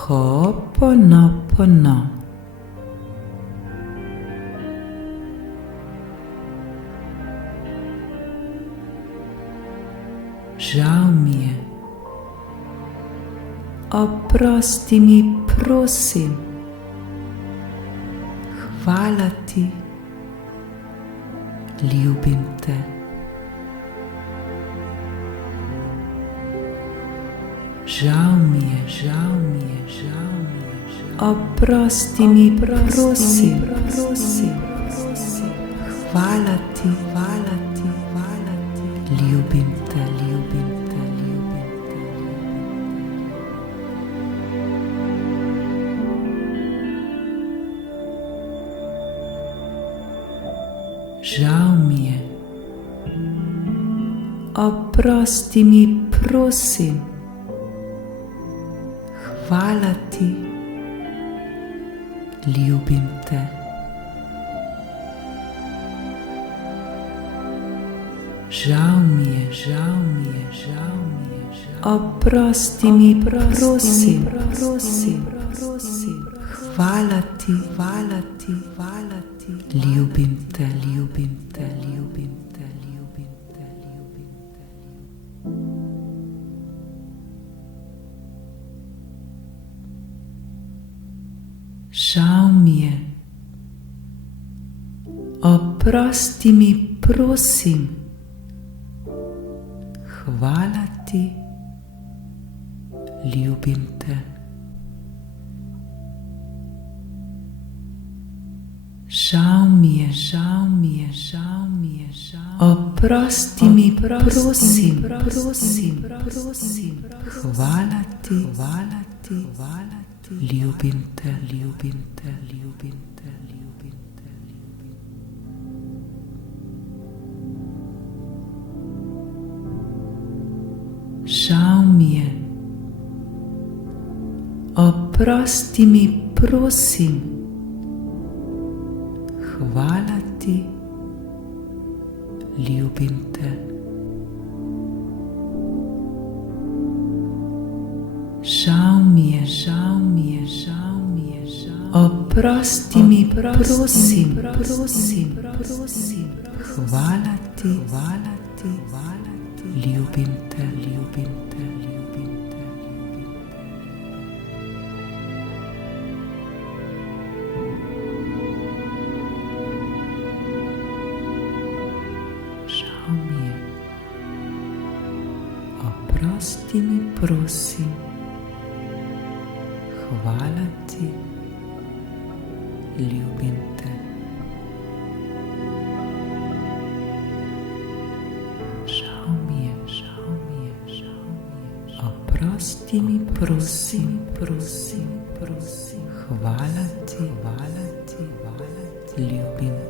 Ho'oponopono. Žao mi je. Oprosti mi, prosim. Hvala ti. Ljubim te. Žao mi je, žao mi je, žao mi je. Oprosti mi, prosim, prosim. Hvala ti, hvala ti, hvala ti. Ljubim te, ljubim te, ljubim te. Žao mi je. Oprosti mi, prosim. Hvala ti. Ljubim te. Žao mi je, žao mi je, žao mi je, žao. Oprosti mi, prosim, prosim, prosim. Hvala ti, hvala ti, hvala ti. Ljubim te, ljubim te, ljubim te, ljubim te, ljubim te. Žao mi je. Oprosti mi, prosim. Hvala ti. Ljubim te. Žao mi je, žao mi je, žao mi je, žao. Oprosti mi, prosim, prosim, prosim. Hvala ti, hvala ti, hvala ti. Ljubim te, ljubim te, ljubim te, ljubim te, ljubim te. Žao mi je. Oprosti mi, prosim. Hvala ti. Ljubim te. Žao mi je, žao mi je, žao mi je, žao. Oprosti mi, prosim, prosim, prosim. Hvala ti, hvala ti, hvala ti. Ljubim te, ljubim te, ljubim te, ljubim te. Žao mi je. Oprosti mi, prosim. Hvala ti. Ljubim te. Žao mi je, žao mi je, žao mi je. Oprosti mi, prosim, prosim, prosim. Hvala ti, hvala ti, hvala ti. Ljubim te.